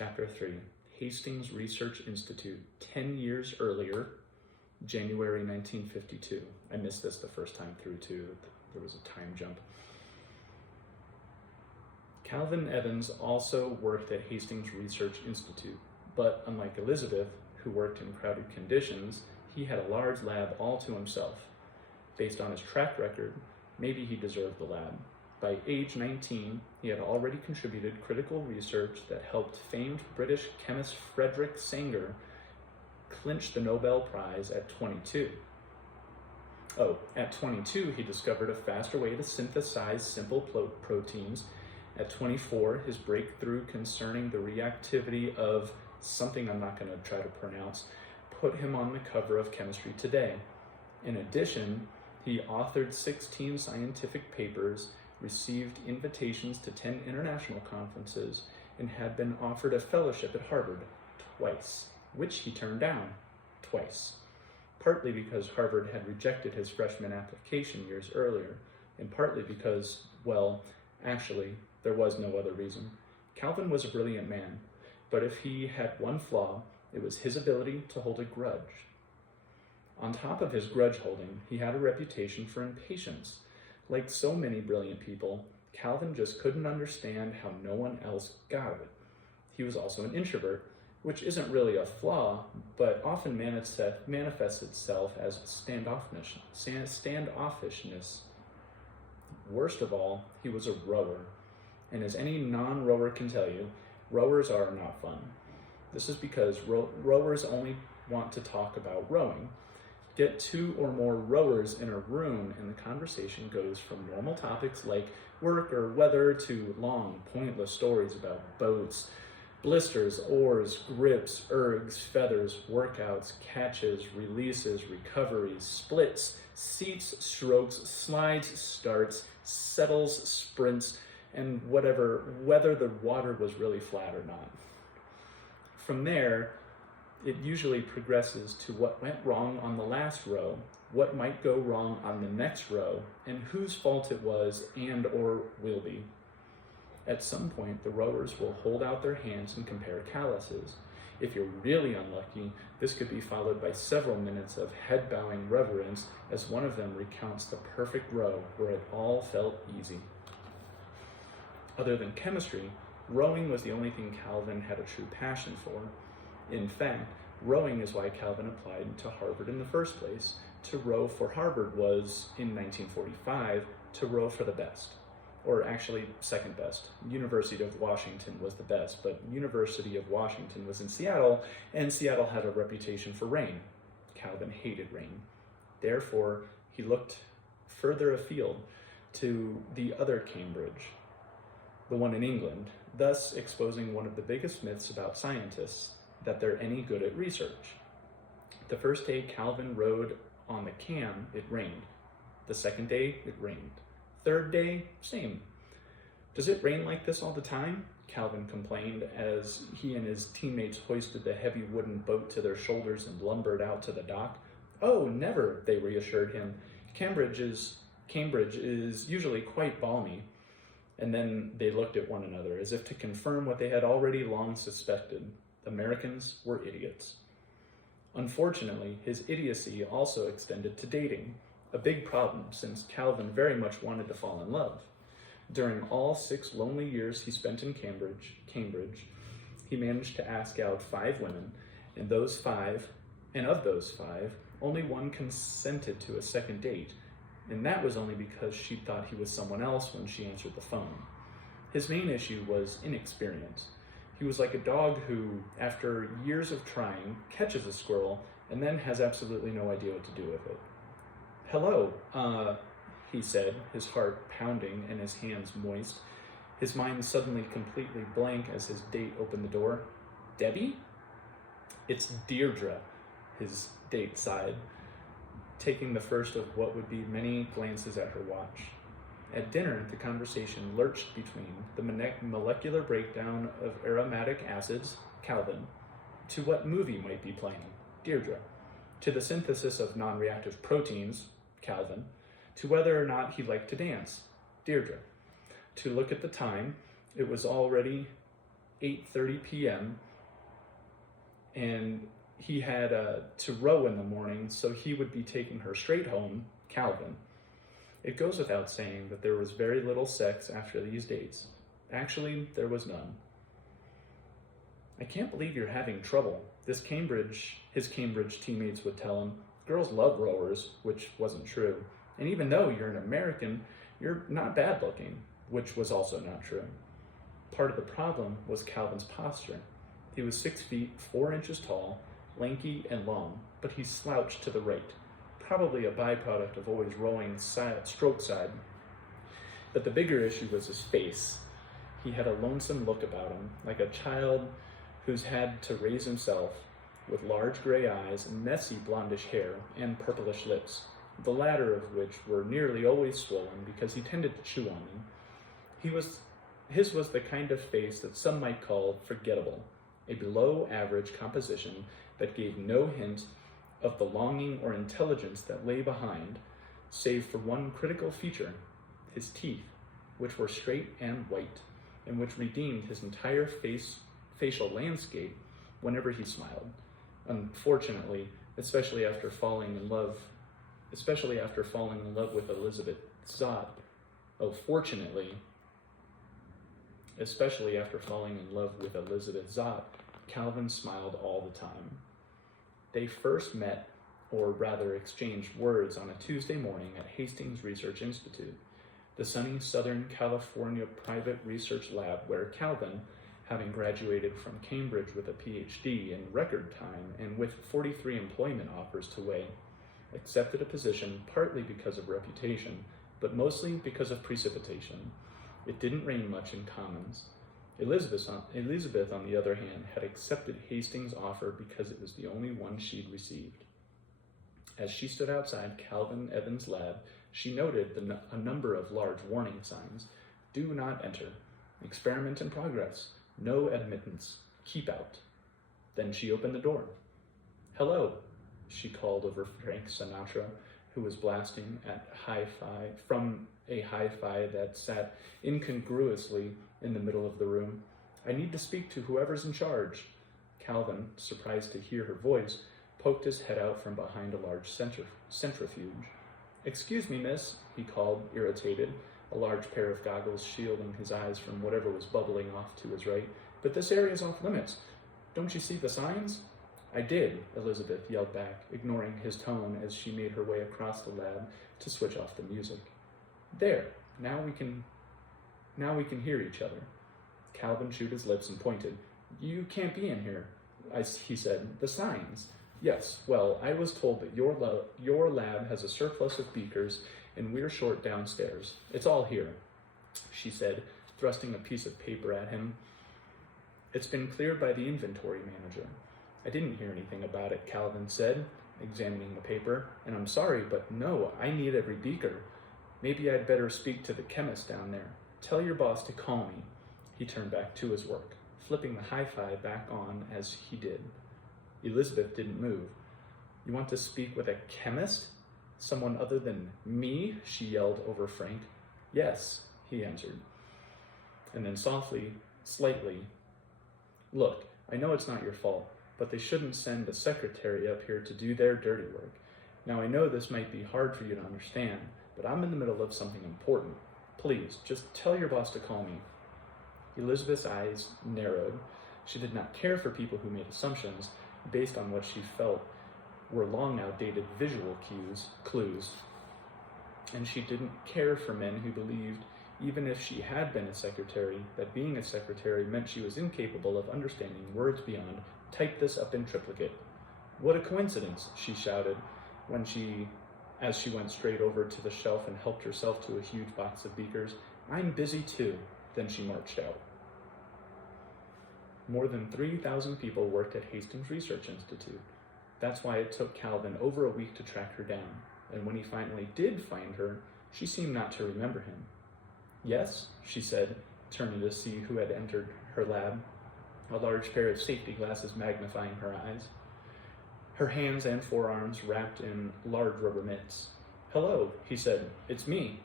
Chapter 3, Hastings Research Institute, 10 years earlier, January 1952. I missed this the first time through too. There was a time jump. Calvin Evans also worked at Hastings Research Institute, but unlike Elizabeth, who worked in crowded conditions, he had a large lab all to himself. Based on his track record, maybe he deserved the lab. By age 19, he had already contributed critical research that helped famed British chemist Frederick Sanger clinch the Nobel Prize at 22. At 22, he discovered a faster way to synthesize simple proteins. At 24, his breakthrough concerning the reactivity of something I'm not going to try to pronounce put him on the cover of Chemistry Today. In addition, he authored 16 scientific papers, received invitations to 10 international conferences, and had been offered a fellowship at Harvard twice, which he turned down twice, partly because Harvard had rejected his freshman application years earlier, and partly because, well, actually, there was no other reason. Calvin was a brilliant man, but if he had one flaw, it was his ability to hold a grudge. On top of his grudge holding, he had a reputation for impatience. Like so many brilliant people, Calvin just couldn't understand how no one else got it. He was also an introvert, which isn't really a flaw, but often manifests itself as standoffishness. Worst of all, he was a rower. And as any non-rower can tell you, rowers are not fun. This is because rowers only want to talk about rowing. Get 2 or more rowers in a room and the conversation goes from normal topics like work or weather to long, pointless stories about boats, blisters, oars, grips, ergs, feathers, workouts, catches, releases, recoveries, splits, seats, strokes, slides, starts, settles, sprints, and whether the water was really flat or not. From there, it usually progresses to what went wrong on the last row, what might go wrong on the next row, and whose fault it was and or will be. At some point, the rowers will hold out their hands and compare calluses. If you're really unlucky, this could be followed by several minutes of head-bowing reverence as one of them recounts the perfect row where it all felt easy. Other than chemistry, rowing was the only thing Calvin had a true passion for. In fact, rowing is why Calvin applied to Harvard in the first place. To row for Harvard was, in 1945, to row for the best. Or actually, second best. University of Washington was the best, but University of Washington was in Seattle, and Seattle had a reputation for rain. Calvin hated rain. Therefore, he looked further afield to the other Cambridge, the one in England, thus exposing one of the biggest myths about scientists, that they're any good at research. The first day Calvin rowed on the Cam, it rained. The second day, it rained. Third day, same. Does it rain like this all the time? Calvin complained as he and his teammates hoisted the heavy wooden boat to their shoulders and lumbered out to the dock. Oh, never, they reassured him. Cambridge is usually quite balmy. And then they looked at one another as if to confirm what they had already long suspected. Americans were idiots. Unfortunately, his idiocy also extended to dating, a big problem since Calvin very much wanted to fall in love. During all 6 lonely years he spent in Cambridge, he managed to ask out 5 women, and of those 5, only one consented to a second date, and that was only because she thought he was someone else when she answered the phone. His main issue was inexperience. He was like a dog who, after years of trying, catches a squirrel and then has absolutely no idea what to do with it. Hello, he said, his heart pounding and his hands moist. His mind suddenly completely blank as his date opened the door. Debbie? It's Deirdre, his date sighed, taking the first of what would be many glances at her watch. At dinner, the conversation lurched between the molecular breakdown of aromatic acids, Calvin, to what movie might be playing, Deirdre, to the synthesis of non-reactive proteins, Calvin, to whether or not he liked to dance, Deirdre. To look at the time, it was already 8:30 p.m. and he had to row in the morning, so he would be taking her straight home, Calvin. It goes without saying that there was very little sex after these dates. Actually, there was none. I can't believe you're having trouble. His Cambridge teammates would tell him. Girls love rowers, which wasn't true. And even though you're an American, you're not bad looking, which was also not true. Part of the problem was Calvin's posture. He was 6 feet, 4 inches tall, lanky and long, but he slouched to the right, probably a byproduct of always rowing stroke side. But the bigger issue was his face. He had a lonesome look about him, like a child who's had to raise himself, with large gray eyes, messy blondish hair, and purplish lips, the latter of which were nearly always swollen because he tended to chew on them. His was the kind of face that some might call forgettable, a below-average composition that gave no hint of the longing or intelligence that lay behind, save for one critical feature, his teeth, which were straight and white, and which redeemed his entire facial landscape whenever he smiled. Unfortunately, especially after falling in love with Elizabeth Zott. Especially after falling in love with Elizabeth Zott, Calvin smiled all the time. They first met, or rather exchanged words, on a Tuesday morning at Hastings Research Institute, the sunny Southern California private research lab where Calvin, having graduated from Cambridge with a PhD in record time and with 43 employment offers to weigh, accepted a position partly because of reputation, but mostly because of precipitation. It didn't rain much in Commons. Elizabeth, on the other hand, had accepted Hastings' offer because it was the only one she'd received. As she stood outside Calvin Evans' lab, she noted a number of large warning signs. Do not enter. Experiment in progress. No admittance. Keep out. Then she opened the door. Hello, she called over Frank Sinatra, who was blasting at hi-fi from a hi-fi that sat incongruously in the middle of the room. I need to speak to whoever's in charge. Calvin, surprised to hear her voice, poked his head out from behind a large centrifuge. Excuse me, miss, he called, irritated, a large pair of goggles shielding his eyes from whatever was bubbling off to his right. But this area's off limits. Don't you see the signs? I did, Elizabeth yelled back, ignoring his tone as she made her way across the lab to switch off the music. There, now we can hear each other. Calvin chewed his lips and pointed. You can't be in here, he said. The signs. Yes, well, I was told that your lab has a surplus of beakers and we're short downstairs. It's all here, she said, thrusting a piece of paper at him. It's been cleared by the inventory manager. I didn't hear anything about it, Calvin said, examining the paper. And I'm sorry, but no, I need every beaker. Maybe I'd better speak to the chemist down there. Tell your boss to call me. He turned back to his work, flipping the hi-fi back on as he did. Elizabeth didn't move. You want to speak with a chemist? Someone other than me? She yelled over Frank. Yes, he answered. And then softly, slightly, look, I know it's not your fault, but they shouldn't send a secretary up here to do their dirty work. Now I know this might be hard for you to understand, but I'm in the middle of something important. Please, just tell your boss to call me. Elizabeth's eyes narrowed. She did not care for people who made assumptions based on what she felt were long outdated visual clues. And she didn't care for men who believed, even if she had been a secretary, that being a secretary meant she was incapable of understanding words beyond, type this up in triplicate. What a coincidence, she shouted as she went straight over to the shelf and helped herself to a huge box of beakers. I'm busy too. Then she marched out. More than 3,000 people worked at Hastings Research Institute. That's why it took Calvin over a week to track her down, and when he finally did find her, she seemed not to remember him. Yes, she said, turning to see who had entered her lab, a large pair of safety glasses magnifying her eyes. Her hands and forearms wrapped in large rubber mitts. Hello, he said. It's me.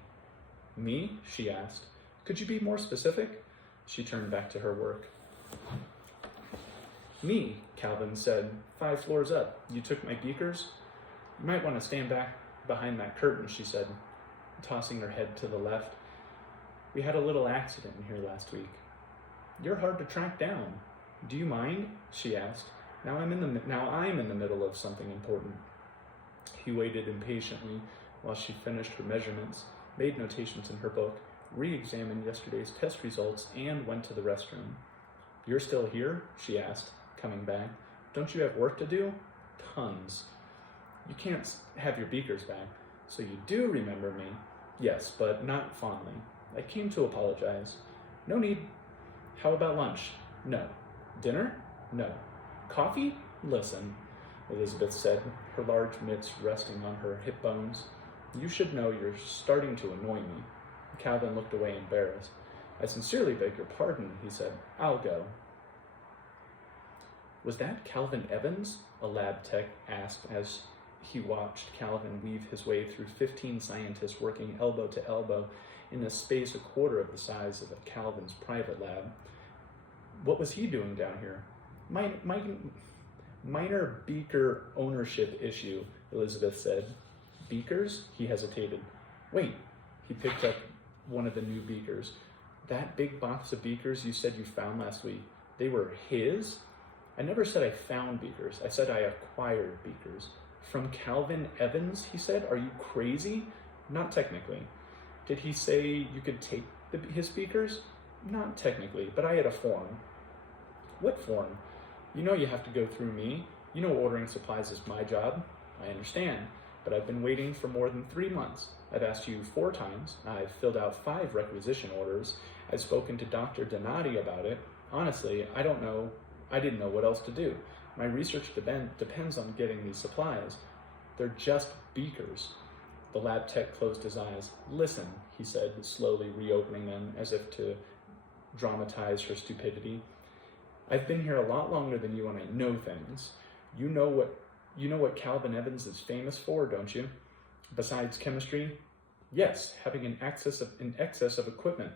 Me? She asked. Could you be more specific? She turned back to her work. Me, Calvin said, 5 floors up. You took my beakers? You might want to stand back behind that curtain, she said, tossing her head to the left. We had a little accident in here last week. You're hard to track down. Do you mind? She asked. Now I'm in the middle of something important. He waited impatiently while she finished her measurements, made notations in her book, re-examined yesterday's test results, and went to the restroom. You're still here? She asked, coming back. Don't you have work to do? Tons. You can't have your beakers back. So you do remember me? Yes, but not fondly. I came to apologize. No need. How about lunch? No. Dinner? No. Coffee? Listen, Elizabeth said, her large mitts resting on her hip bones. You should know you're starting to annoy me. Calvin looked away embarrassed. I sincerely beg your pardon, he said. I'll go. Was that Calvin Evans? A lab tech asked as he watched Calvin weave his way through 15 scientists working elbow to elbow in a space a quarter of the size of a Calvin's private lab. What was he doing down here? Minor beaker ownership issue, Elizabeth said. Beakers? He hesitated. Wait, he picked up one of the new beakers. That big box of beakers you said you found last week, they were his? I never said I found beakers. I said I acquired beakers. From Calvin Evans, he said. Are you crazy? Not technically. Did he say you could take his beakers? Not technically, but I had a form. What form? You know you have to go through me. You know ordering supplies is my job. I understand, but I've been waiting for more than 3 months. I've asked you 4 times. I've filled out 5 requisition orders. I've spoken to Dr. Donati about it. Honestly, I didn't know what else to do. My research depends on getting these supplies. They're just beakers. The lab tech closed his eyes. Listen, he said, slowly reopening them as if to dramatize her stupidity. I've been here a lot longer than you and I know things. You know what Calvin Evans is famous for, don't you? Besides chemistry? Yes, having an excess of equipment.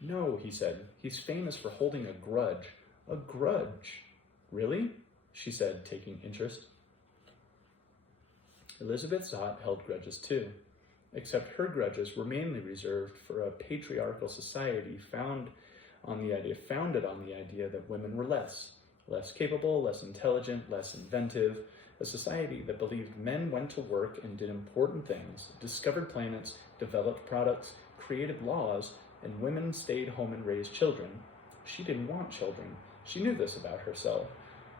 No, he said. He's famous for holding a grudge. A grudge? Really? She said, taking interest. Elizabeth Zott held grudges too, except her grudges were mainly reserved for a patriarchal society founded on the idea that women were less capable, less intelligent, less inventive, a society that believed men went to work and did important things, discovered planets, developed products, created laws, and women stayed home and raised children. She didn't want children. She knew this about herself,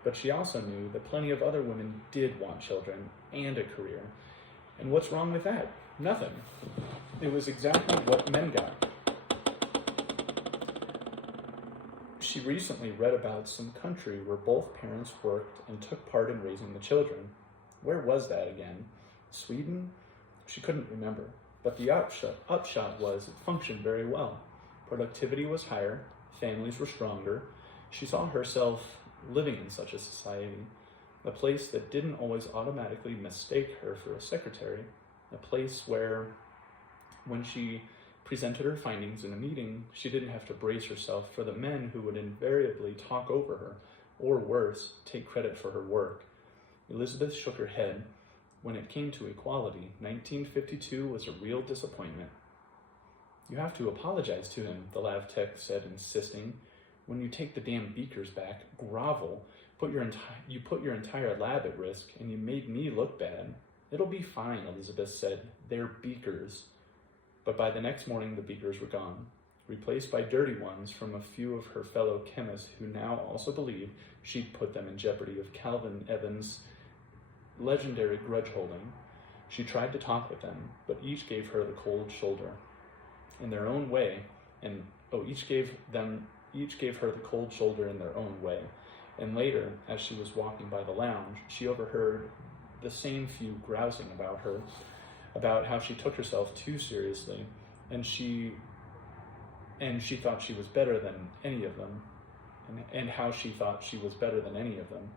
but she also knew that plenty of other women did want children and a career. And what's wrong with that? Nothing. It was exactly what men got. She recently read about some country where both parents worked and took part in raising the children. Where was that again? Sweden? She couldn't remember, but the upshot was it functioned very well. Productivity was higher, families were stronger. She saw herself living in such a society, a place that didn't always automatically mistake her for a secretary, a place where, when she presented her findings in a meeting, she didn't have to brace herself for the men who would invariably talk over her, or worse, take credit for her work. Elizabeth shook her head. When it came to equality, 1952 was a real disappointment. You have to apologize to him, the lab tech said, insisting. When you take the damn beakers back, grovel. You put your entire lab at risk, and you made me look bad. It'll be fine, Elizabeth said. They're beakers. But by the next morning, the beakers were gone, replaced by dirty ones from a few of her fellow chemists who now also believed she'd put them in jeopardy of Calvin Evans' legendary grudge holding. She tried to talk with them, but each gave her the cold shoulder. In their own way, each gave her the cold shoulder in their own way. And later, as she was walking by the lounge, she overheard the same few grousing about how she took herself too seriously, and she thought she was better than any of them, and how she thought she was better than any of them,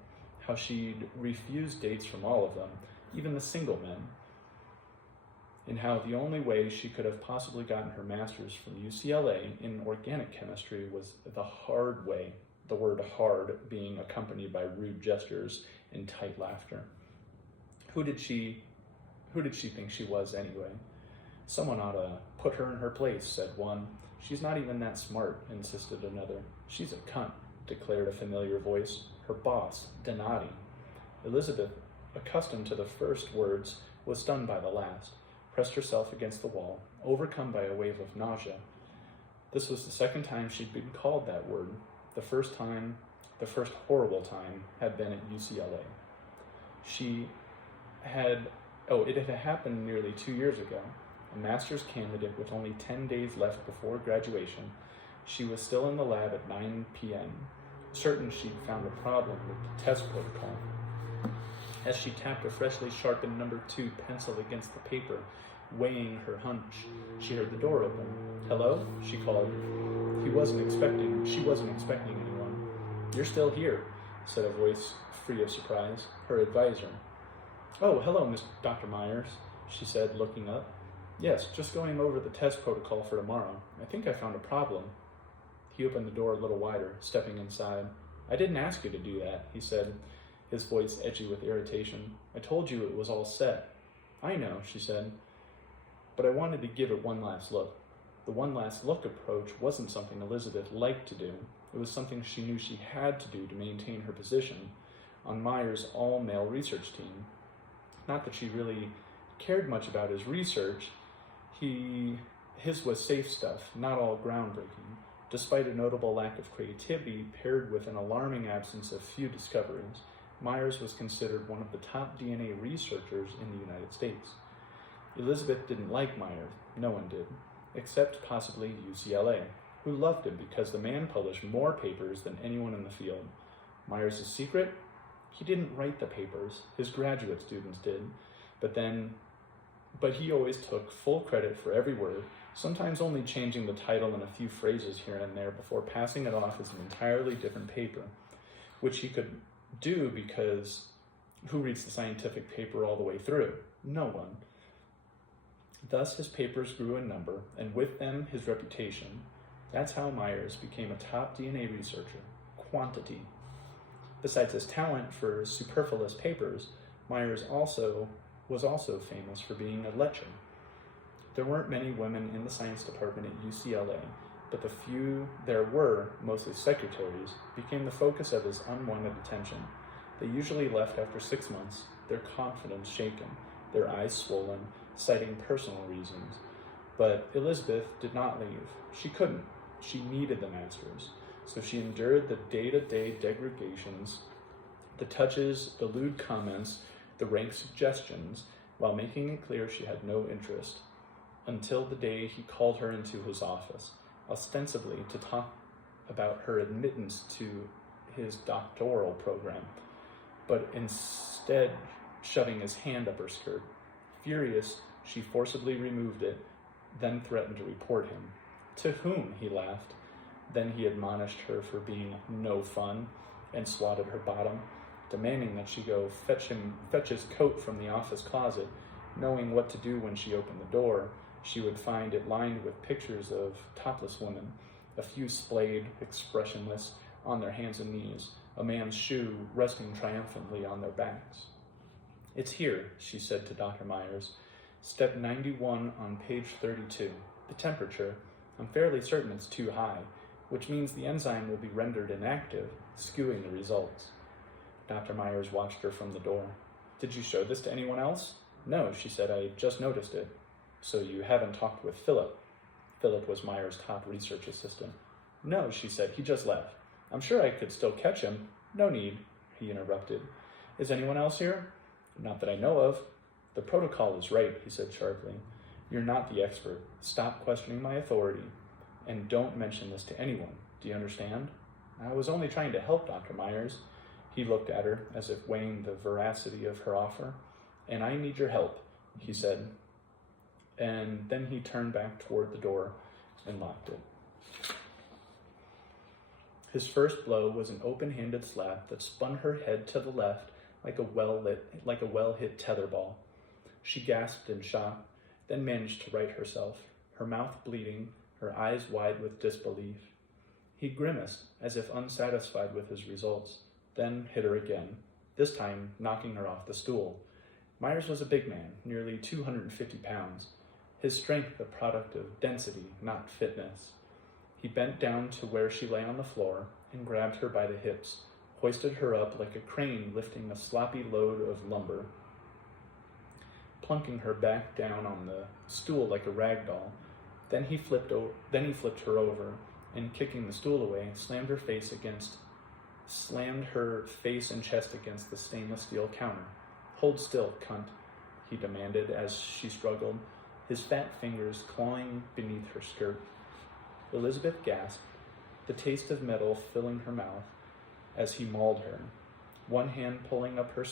how she'd refused dates from all of them, even the single men, and how the only way she could have possibly gotten her master's from UCLA in organic chemistry was the hard way, the word hard being accompanied by rude gestures and tight laughter. Who did she think she was anyway? Someone ought to put her in her place, said one. She's not even that smart, insisted another. She's a cunt, declared a familiar voice. Her boss, Donati. Elizabeth, accustomed to the first words, was stunned by the last, pressed herself against the wall, overcome by a wave of nausea. This was the second time she'd been called that word. The first horrible time, had been at UCLA. It had happened nearly 2 years ago. A master's candidate with only 10 days left before graduation, she was still in the lab at 9 p.m., certain she'd found a problem with the test protocol. As she tapped a freshly sharpened number 2 pencil against the paper, weighing her hunch, she heard the door open. "Hello?" she called. She wasn't expecting anyone. "You're still here," said a voice free of surprise, her advisor. "Oh, hello, Miss Dr. Myers," she said, looking up. "Yes, just going over the test protocol for tomorrow. I think I found a problem." He opened the door a little wider, stepping inside. "I didn't ask you to do that," he said, his voice edgy with irritation. "I told you it was all set." "I know," she said, "but I wanted to give it one last look." The one last look approach wasn't something Elizabeth liked to do. It was something she knew she had to do to maintain her position on Myers' all-male research team. Not that she really cared much about his research. His was safe stuff, not all groundbreaking. Despite a notable lack of creativity paired with an alarming absence of few discoveries, Myers was considered one of the top DNA researchers in the United States. Elizabeth didn't like Myers, no one did, except possibly UCLA, who loved him because the man published more papers than anyone in the field. Myers' secret? He didn't write the papers, his graduate students did, but he always took full credit for every word, sometimes only changing the title and a few phrases here and there before passing it off as an entirely different paper, which he could do because who reads the scientific paper all the way through? No one. Thus his papers grew in number, and with them his reputation. That's how Myers became a top DNA researcher. Quantity. Besides his talent for superfluous papers, Myers was also famous for being a lecher. There weren't many women in the science department at UCLA, but the few there were, mostly secretaries, became the focus of his unwanted attention. They usually left after 6 months, their confidence shaken, their eyes swollen, citing personal reasons. But Elizabeth did not leave. She couldn't. She needed the masters. So she endured the day-to-day degradations, the touches, the lewd comments, the rank suggestions, while making it clear she had no interest, until the day he called her into his office, ostensibly to talk about her admittance to his doctoral program, but instead shoving his hand up her skirt. Furious, she forcibly removed it, then threatened to report him. To whom? He laughed. Then he admonished her for being no fun and swatted her bottom, demanding that she go fetch his coat from the office closet, knowing what to do when she opened the door. She would find it lined with pictures of topless women, a few splayed, expressionless, on their hands and knees, a man's shoe resting triumphantly on their backs. "It's here," she said to Dr. Myers. "Step 91 on page 32. The temperature, I'm fairly certain it's too high, which means the enzyme will be rendered inactive, skewing the results." Dr. Myers watched her from the door. "Did you show this to anyone else?" "No," she said, "I just noticed it." "So you haven't talked with Philip?" Philip was Myers' top research assistant. "No," she said, "he just left. I'm sure I could still catch him." "No need," he interrupted. "Is anyone else here?" "Not that I know of." "The protocol is right," he said sharply. "You're not the expert. Stop questioning my authority. And don't mention this to anyone. Do you understand?" "I was only trying to help, Dr. Myers." He looked at her as if weighing the veracity of her offer. "And I need your help," he said. And then he turned back toward the door and locked it. His first blow was an open-handed slap that spun her head to the left like a well-hit tetherball. She gasped in shock, then managed to right herself, her mouth bleeding, her eyes wide with disbelief. He grimaced, as if unsatisfied with his results, then hit her again, this time knocking her off the stool. Myers was a big man, nearly 250 pounds, his strength a product of density, not fitness. He bent down to where she lay on the floor and grabbed her by the hips, hoisted her up like a crane lifting a sloppy load of lumber, plunking her back down on the stool like a rag doll. Then he flipped her over, and kicking the stool away, slammed her face and chest against the stainless steel counter. "Hold still, cunt," he demanded as she struggled, his fat fingers clawing beneath her skirt. Elizabeth gasped, the taste of metal filling her mouth as he mauled her, one hand pulling her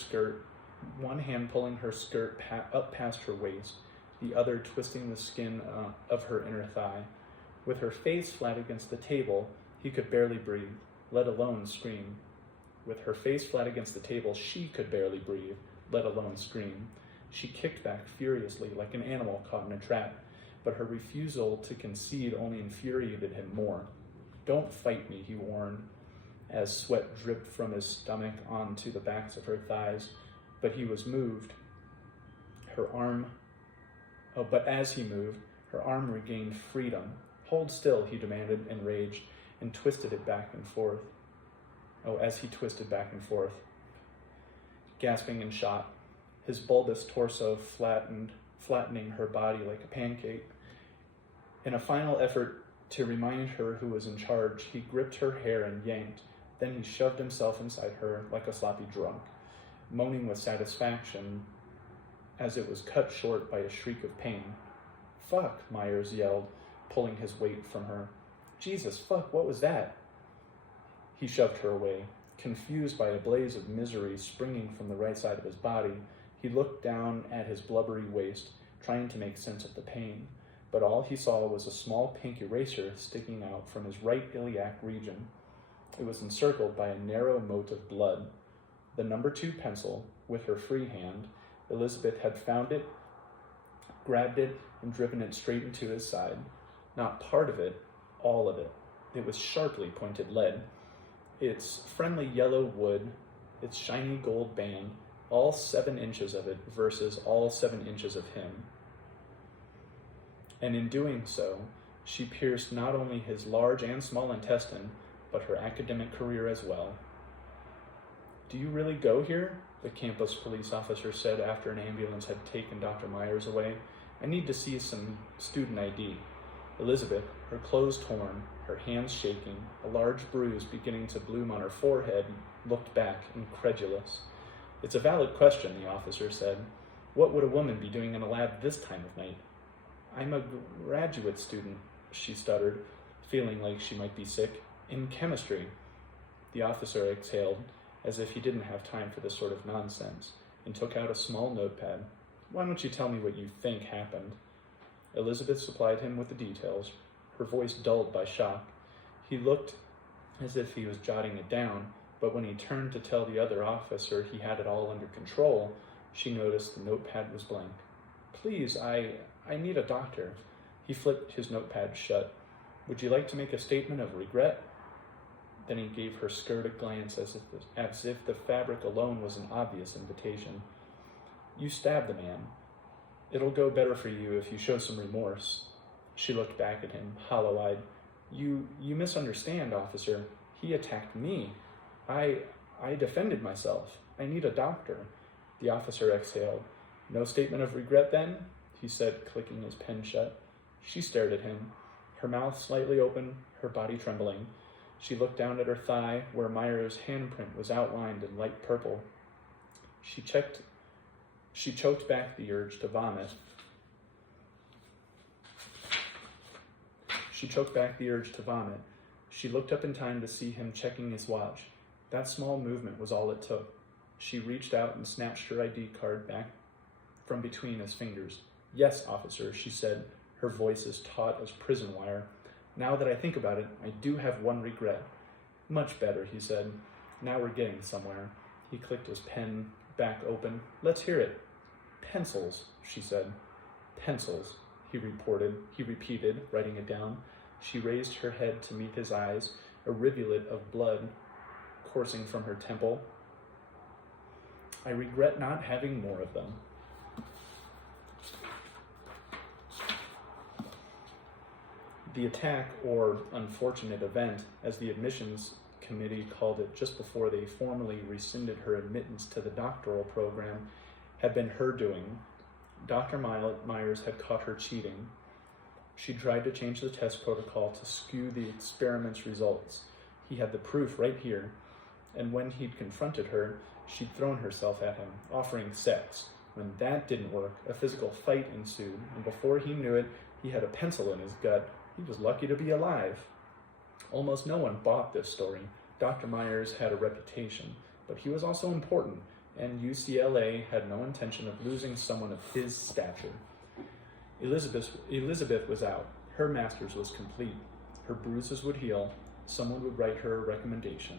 skirt up past her waist, the other twisting the skin of her inner thigh. With her face flat against the table, he could barely breathe, let alone scream. With her face flat against the table, she could barely breathe, let alone scream. She kicked back furiously like an animal caught in a trap, but her refusal to concede only infuriated him more. "Don't fight me," he warned, as sweat dripped from his stomach onto the backs of her thighs. But as he moved, her arm regained freedom. "Hold still," he demanded, enraged, and twisted it back and forth. As he twisted back and forth, gasping in shock, his bulbous torso flattening her body like a pancake. In a final effort to remind her who was in charge, he gripped her hair and yanked. Then he shoved himself inside her like a sloppy drunk, moaning with satisfaction as it was cut short by a shriek of pain. "Fuck," Myers yelled, pulling his weight from her. "Jesus, fuck, what was that?" He shoved her away. Confused by a blaze of misery springing from the right side of his body, he looked down at his blubbery waist, trying to make sense of the pain. But all he saw was a small pink eraser sticking out from his right iliac region. It was encircled by a narrow moat of blood. The number 2 pencil, with her free hand, Elizabeth had found it, grabbed it, and driven it straight into his side. Not part of it, all of it. It was sharply pointed lead. Its friendly yellow wood, its shiny gold band, all 7 inches of it versus all 7 inches of him. And in doing so, she pierced not only his large and small intestine, but her academic career as well. "Do you really go here?" the campus police officer said after an ambulance had taken Dr. Myers away. "I need to see some student ID." Elizabeth, her clothes torn, her hands shaking, a large bruise beginning to bloom on her forehead, looked back, incredulous. "It's a valid question," the officer said. "What would a woman be doing in a lab this time of night?" "I'm a graduate student," she stuttered, feeling like she might be sick. "In chemistry." The officer exhaled, as if he didn't have time for this sort of nonsense, and took out a small notepad. "Why don't you tell me what you think happened?" Elizabeth supplied him with the details, her voice dulled by shock. He looked as if he was jotting it down, but when he turned to tell the other officer he had it all under control, she noticed the notepad was blank. "Please, I need a doctor." He flipped his notepad shut. "Would you like to make a statement of regret?" Then he gave her skirt a glance as if the fabric alone was an obvious invitation. "You stabbed the man. It'll go better for you if you show some remorse." She looked back at him, hollow-eyed. You misunderstand, officer. He attacked me. I defended myself. I need a doctor." The officer exhaled. "No statement of regret, then?" he said, clicking his pen shut. She stared at him, her mouth slightly open, her body trembling. She looked down at her thigh, where Myers' handprint was outlined in light purple. She choked back the urge to vomit. She looked up in time to see him checking his watch. That small movement was all it took. She reached out and snatched her ID card back from between his fingers. "Yes, officer," she said, her voice as taut as prison wire. "Now that I think about it, I do have one regret." "Much better," he said. "Now we're getting somewhere." He clicked his pen back open. "Let's hear it." "Pencils," she said. "Pencils," he repeated, writing it down. She raised her head to meet his eyes, a rivulet of blood coursing from her temple. I regret not having more of them. The attack, or unfortunate event, as the admissions committee called it just before they formally rescinded her admittance to the doctoral program, had been her doing. Dr. Myers had caught her cheating. She tried to change the test protocol to skew the experiment's results. He had the proof right here, and when he'd confronted her, she'd thrown herself at him, offering sex. When that didn't work, a physical fight ensued, and before he knew it, he had a pencil in his gut. He was lucky to be alive. Almost no one bought this story. Dr. Myers had a reputation, but he was also important, and UCLA had no intention of losing someone of his stature. Elizabeth was out. Her master's was complete. Her bruises would heal. Someone would write her a recommendation.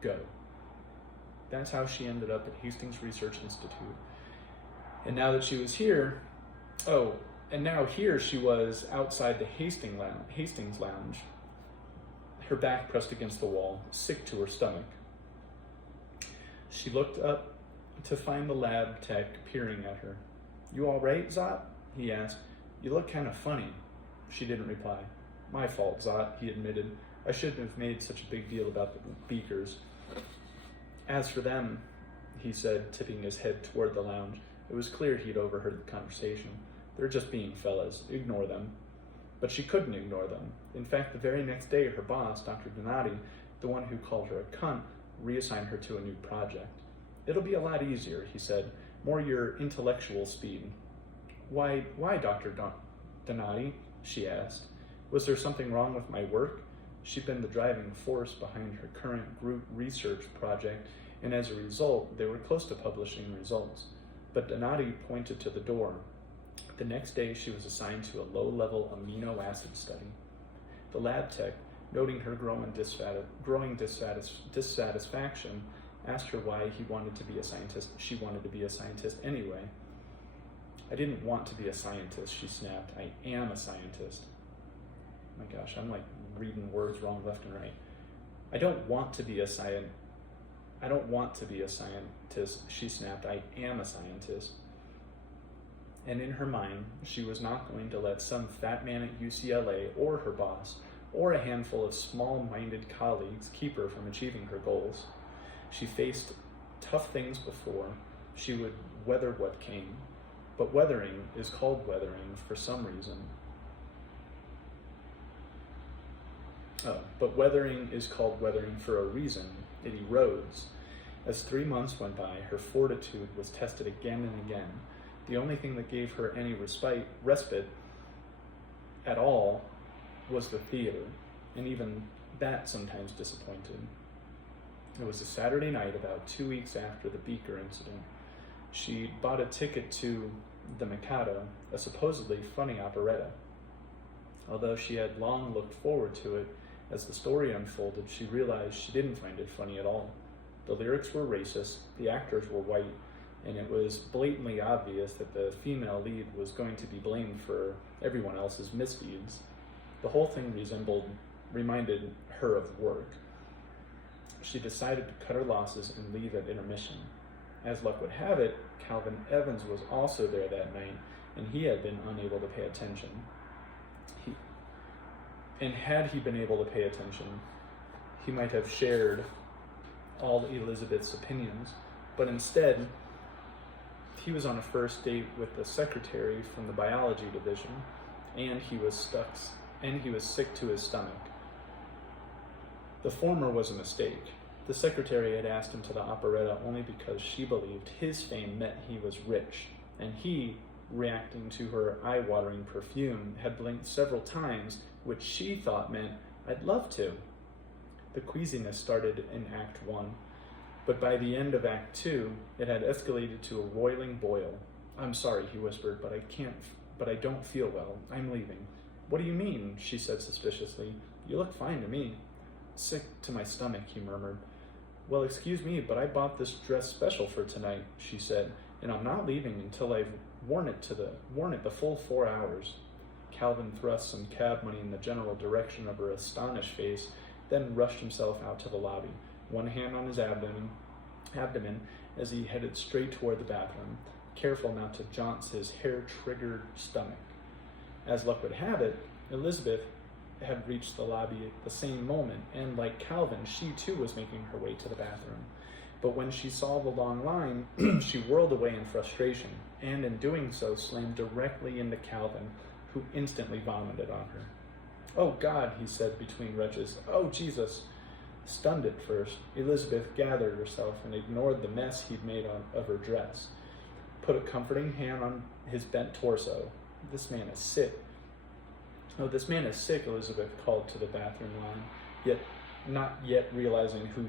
Go. That's how she ended up at Hastings Research Institute. And now that she was here, here she was outside the Hastings Lounge, her back pressed against the wall, sick to her stomach. She looked up to find the lab tech peering at her. You all right, Zot? He asked. You look kind of funny. She didn't reply. My fault, Zot, he admitted. I shouldn't have made such a big deal about the beakers. As for them, he said, tipping his head toward the lounge. It was clear he'd overheard the conversation. They're just being fellas. Ignore them. But she couldn't ignore them. In fact, the very next day, her boss, Dr. Donati, the one who called her a cunt, reassigned her to a new project. It'll be a lot easier, he said. More your intellectual speed. Why, Dr. Donati? She asked. Was there something wrong with my work? She'd been the driving force behind her current group research project, and as a result, they were close to publishing results. But Donati pointed to the door. The next day, she was assigned to a low-level amino acid study. The lab tech, noting her growing dissatisfaction, asked her why he wanted to be a scientist. She wanted to be a scientist anyway. I didn't want to be a scientist, she snapped. I am a scientist. Oh my gosh, I'm like reading words wrong left and right. I don't want to be a scientist, she snapped. I am a scientist. And in her mind, she was not going to let some fat man at UCLA or her boss or a handful of small-minded colleagues keep her from achieving her goals. She faced tough things before. She would weather what came. But weathering is called weathering for some reason. But weathering is called weathering for a reason. It erodes. As 3 months went by, her fortitude was tested again and again. The only thing that gave her any respite at all was the theater, and even that sometimes disappointed. It was a Saturday night about 2 weeks after the Beaker incident. She bought a ticket to the Mikado, a supposedly funny operetta. Although she had long looked forward to it, as the story unfolded, she realized she didn't find it funny at all. The lyrics were racist, the actors were white, and it was blatantly obvious that the female lead was going to be blamed for everyone else's misdeeds. The whole thing reminded her of work. She decided to cut her losses and leave at intermission. As luck would have it, Calvin Evans was also there that night, and he had been unable to pay attention. Had he been able to pay attention, he might have shared all Elizabeth's opinions, but instead, he was on a first date with the secretary from the biology division, and he was sick to his stomach. The former was a mistake. The secretary had asked him to the operetta only because she believed his fame meant he was rich, and he, reacting to her eye-watering perfume, had blinked several times, which she thought meant, I'd love to. The queasiness started in Act 1, but by the end of Act 2, it had escalated to a roiling boil. I'm sorry, he whispered, but I don't feel well. I'm leaving. What do you mean? She said suspiciously. You look fine to me. Sick to my stomach, he murmured. Well, excuse me, but I bought this dress special for tonight, she said, and I'm not leaving until I've worn it the full 4 hours. Calvin thrust some cab money in the general direction of her astonished face then rushed himself out to the lobby, one hand on his abdomen as he headed straight toward the bathroom, careful not to jaunt his hair-triggered stomach. As luck would have it, Elizabeth had reached the lobby at the same moment, and like Calvin, she too was making her way to the bathroom. But when she saw the long line, she whirled away in frustration, and in doing so slammed directly into Calvin, who instantly vomited on her. "Oh God," he said between retches. "Oh Jesus." Stunned at first, Elizabeth gathered herself and ignored the mess he'd made of her dress, put a comforting hand on his bent torso. "This man is sick." "Oh, this man is sick," Elizabeth called to the bathroom line, yet not yet realizing who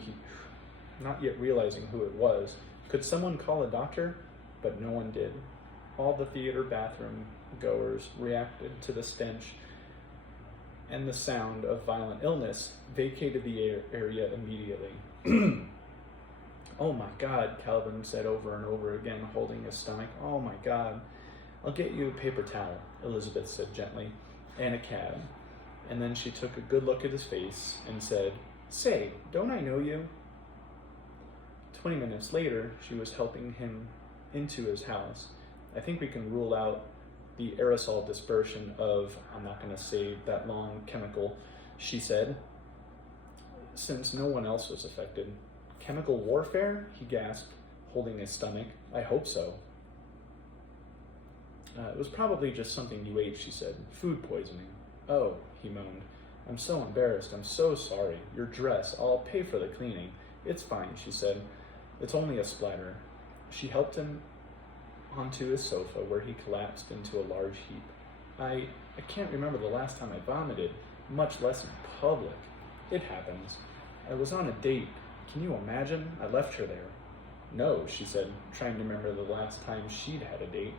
it was. Could someone call a doctor? But no one did. All the theater bathroom goers reacted to the stench and the sound of violent illness, vacated the area immediately. "Oh my God," Calvin said over and over again, holding his stomach. "Oh my God." "I'll get you a paper towel," Elizabeth said gently, "and a cab." And then she took a good look at his face and said, "Say, don't I know you?" 20 minutes later, she was helping him into his house. "I think we can rule out the aerosol dispersion of," I'm not going to say that long chemical, she said, since no one else was affected. "Chemical warfare?" he gasped, holding his stomach. "I hope so." "It was probably just something you ate," she said. "Food poisoning." "Oh," he moaned. "I'm so embarrassed. I'm so sorry. Your dress. I'll pay for the cleaning." "It's fine," she said. "It's only a splatter." She helped him onto his sofa, where he collapsed into a large heap. I can't remember the last time I vomited, much less in public." "It happens. I was on a date. Can you imagine? I left her there." "No," she said, trying to remember the last time she'd had a date.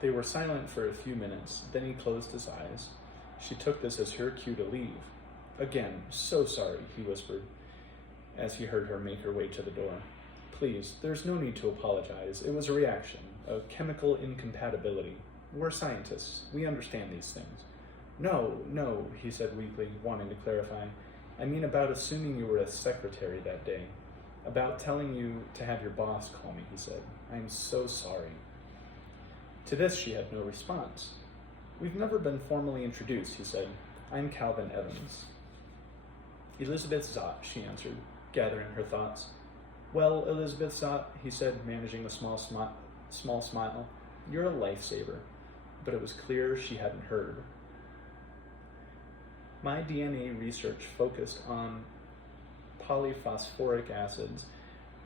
They were silent for a few minutes, then he closed his eyes. She took this as her cue to leave. "Again, so sorry," he whispered, as he heard her make her way to the door. "Please, there's no need to apologize. It was a reaction, a chemical incompatibility. We're scientists. We understand these things." No, he said weakly, wanting to clarify. "I mean about assuming you were a secretary that day. About telling you to have your boss call me," he said. "I'm so sorry." To this, she had no response. "We've never been formally introduced," he said. "I'm Calvin Evans." "Elizabeth Zott," she answered, gathering her thoughts. "Well, Elizabeth Zott," he said, managing a small smile, "you're a lifesaver." But it was clear she hadn't heard. "My DNA research focused on polyphosphoric acids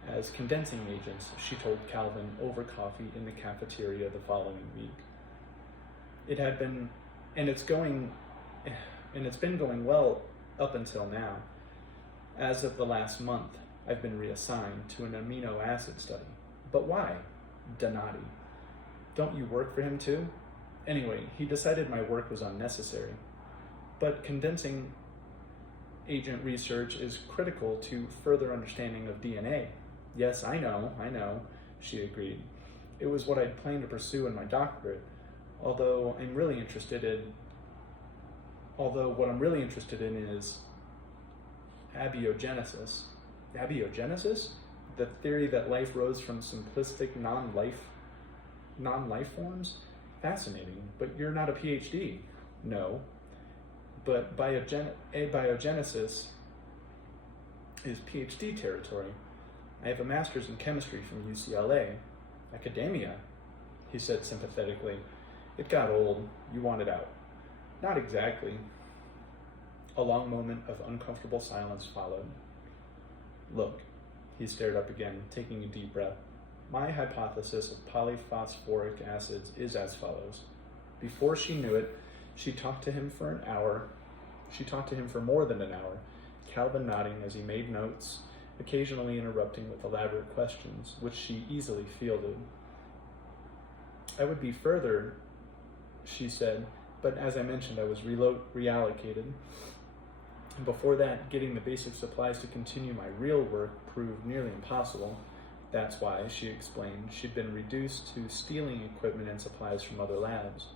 as condensing agents," she told Calvin over coffee in the cafeteria the following week. It's been going well up until now. As of the last month, I've been reassigned to an amino acid study. But why? Donati. Don't you work for him too? Anyway, he decided my work was unnecessary. But condensing agent research is critical to further understanding of DNA. "Yes, I know, she agreed. "It was what I'd planned to pursue in my doctorate, although what I'm really interested in is abiogenesis." Abiogenesis? The theory that life rose from simplistic non-life forms? Fascinating, but you're not a PhD. "No, but abiogenesis is PhD territory. I have a master's in chemistry from UCLA. "Academia," he said sympathetically. "It got old. You wanted out." "Not exactly." A long moment of uncomfortable silence followed. "Look," he stared up again, taking a deep breath. "My hypothesis of polyphosphoric acids is as follows." Before she knew it, she talked to him for more than an hour, Calvin nodding as he made notes, occasionally interrupting with elaborate questions, which she easily fielded. "I would be further," she said, "but as I mentioned, I was reallocated. Before that, getting the basic supplies to continue my real work proved nearly impossible. That's why," she explained, "she'd been reduced to stealing equipment and supplies from other labs."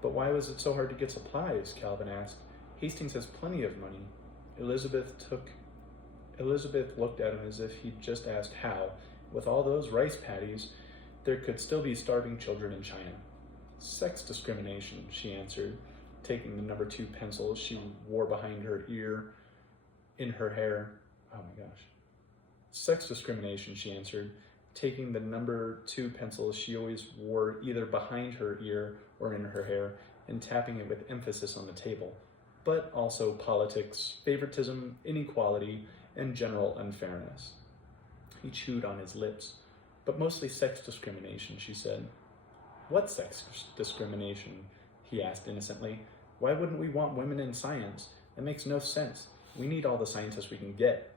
"But why was it so hard to get supplies?" Calvin asked. Hastings has plenty of money. Elizabeth looked at him as if he'd just asked how, with all those rice paddies, there could still be starving children in China. Sex discrimination, she answered, taking the number 2 pencil she wore behind her ear in her hair. Oh my gosh. Sex discrimination, she answered, taking the number 2 pencil she always wore either behind her ear or in her hair and tapping it with emphasis on the table. But also politics, favoritism, inequality, and general unfairness. He chewed on his lips. But mostly sex discrimination, she said. What sex discrimination? He asked innocently. Why wouldn't we want women in science? That makes no sense. We need all the scientists we can get.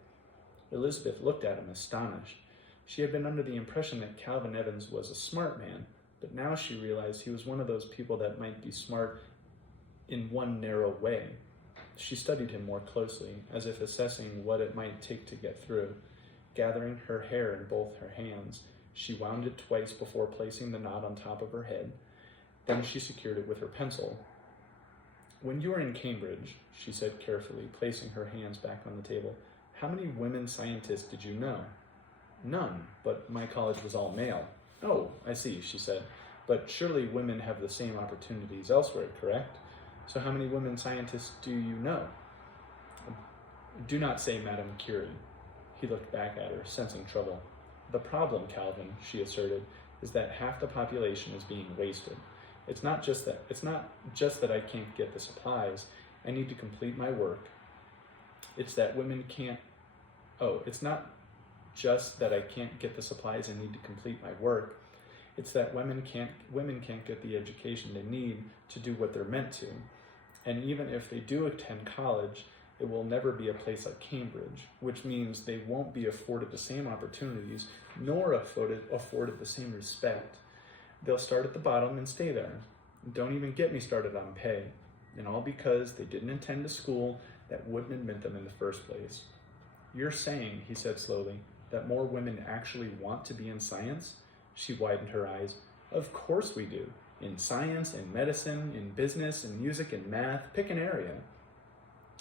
Elizabeth looked at him astonished. She had been under the impression that Calvin Evans was a smart man, but now she realized he was one of those people that might be smart in one narrow way. She studied him more closely, as if assessing what it might take to get through. Gathering her hair in both her hands, she wound it twice before placing the knot on top of her head. Then she secured it with her pencil. When you were in Cambridge, she said carefully, placing her hands back on the table, how many women scientists did you know? None, but my college was all male. Oh, I see, she said. But surely women have the same opportunities elsewhere, correct? So how many women scientists do you know? Do not say Madame Curie. He looked back at her, sensing trouble. The problem, Calvin, she asserted, is that half the population is being wasted. It's not just that I can't get the supplies. I need to complete my work. It's not just that I can't get the supplies I need to complete my work. It's that women can't get the education they need to do what they're meant to. And even if they do attend college, it will never be a place like Cambridge, which means they won't be afforded the same opportunities, nor afforded the same respect. They'll start at the bottom and stay there. Don't even get me started on pay. And all because they didn't attend a school that wouldn't admit them in the first place. You're saying, he said slowly, that more women actually want to be in science? She widened her eyes. Of course we do. In science, in medicine, in business, in music, in math, pick an area.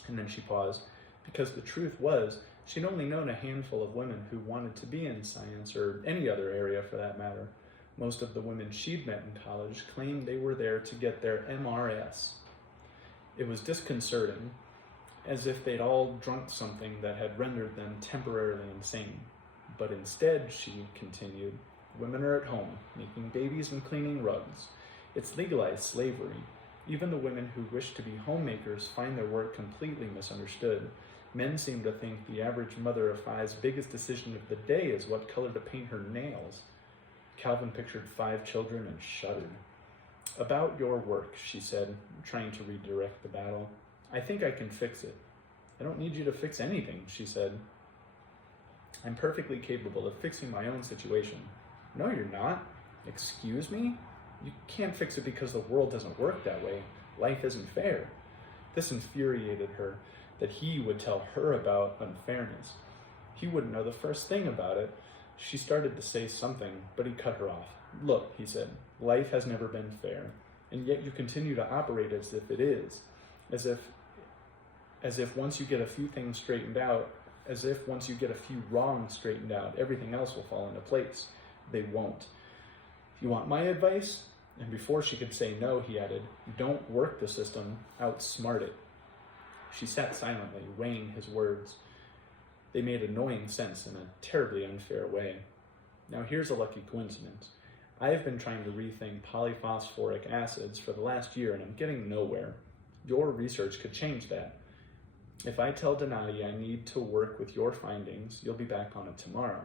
And then she paused, because the truth was, she'd only known a handful of women who wanted to be in science, or any other area for that matter. Most of the women she'd met in college claimed they were there to get their MRS. It was disconcerting, as if they'd all drunk something that had rendered them temporarily insane. But instead, she continued, women are at home, making babies and cleaning rugs. It's legalized slavery. Even the women who wish to be homemakers find their work completely misunderstood. Men seem to think the average mother of five's biggest decision of the day is what color to paint her nails. Calvin pictured 5 children and shuddered. About your work, she said, trying to redirect the battle. I think I can fix it. I don't need you to fix anything, she said. I'm perfectly capable of fixing my own situation. No, you're not. Excuse me? You can't fix it because the world doesn't work that way. Life isn't fair. This infuriated her, that he would tell her about unfairness. He wouldn't know the first thing about it. She started to say something, but he cut her off. Look, he said, life has never been fair, and yet you continue to operate as if it is, as if once you get a few things straightened out, as if once you get a few wrongs straightened out, everything else will fall into place. They won't. You want my advice? And before she could say no, he added, don't work the system, outsmart it. She sat silently, weighing his words. They made annoying sense in a terribly unfair way. Now here's a lucky coincidence. I have been trying to rethink polyphosphoric acids for the last year and I'm getting nowhere. Your research could change that. If I tell Donati I need to work with your findings, you'll be back on it tomorrow.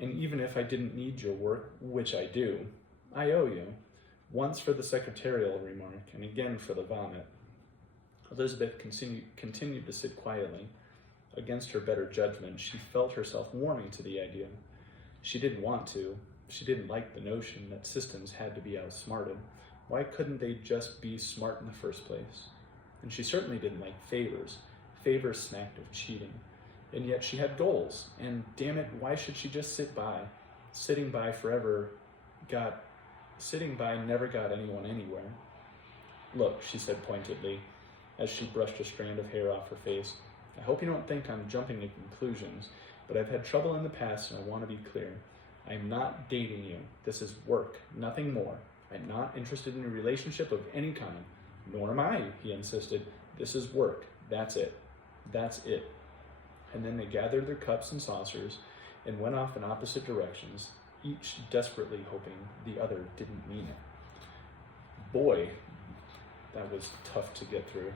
And even if I didn't need your work, which I do, I owe you. Once for the secretarial remark, and again for the vomit. Elizabeth continued to sit quietly. Against her better judgment, she felt herself warming to the idea. She didn't want to. She didn't like the notion that systems had to be outsmarted. Why couldn't they just be smart in the first place? And she certainly didn't like favors. Favors smacked of cheating. And yet she had goals, and damn it, why should she just sit by? Sitting by never got anyone anywhere. Look, she said pointedly, as she brushed a strand of hair off her face. I hope you don't think I'm jumping to conclusions, but I've had trouble in the past and I want to be clear. I'm not dating you. This is work, nothing more. I'm not interested in a relationship of any kind. Nor am I, he insisted. This is work. That's it. That's it. And then they gathered their cups and saucers and went off in opposite directions, each desperately hoping the other didn't mean it. Boy, that was tough to get through.